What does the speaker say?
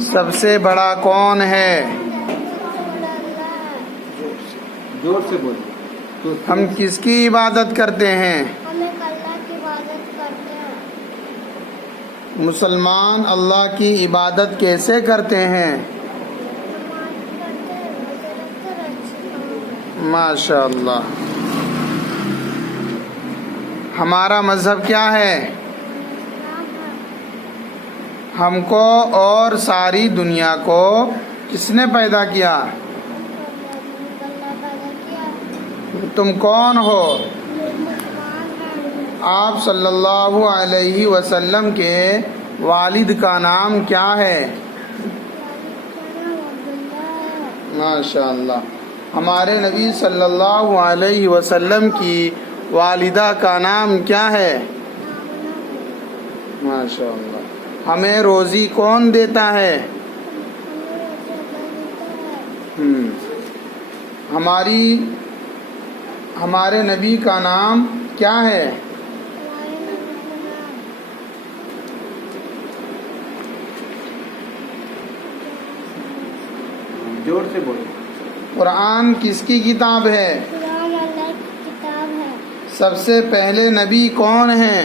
سب سے بڑا کون ہے؟ زور سے بولو. ہم کس کی عبادت کرتے ہیں؟ ہم ایک اللہ کی عبادت کرتے ہیں. مسلمان اللہ کی عبادت کیسے کرتے ہیں؟ نماز پڑھتے ہیں، روزے رکھتے ہیں، اچھی کام. ماشاء اللہ. ہمارا مذہب کیا ہے؟ اسلام ہے. ہم کو اور ساری دنیا کو کس نے پیدا کیا؟ اللہ پیدا کیا. تم کون ہو؟ مسلمان ہیں. آپ صلی اللہ علیہ وسلم کے والد کا نام کیا ہے؟ ماشاء اللہ. ہمارے نبی صلی اللہ علیہ وسلم کی والدہ کا نام کیا ہے؟ ماشاء اللہ. ہمیں روزی کون دیتا ہے؟ ہمارے نبی کا نام کیا ہے؟ زور سے بولو. قرآن کس کی کتاب ہے؟ قرآن اللہ کی کتاب ہے. سب سے پہلے نبی کون ہیں؟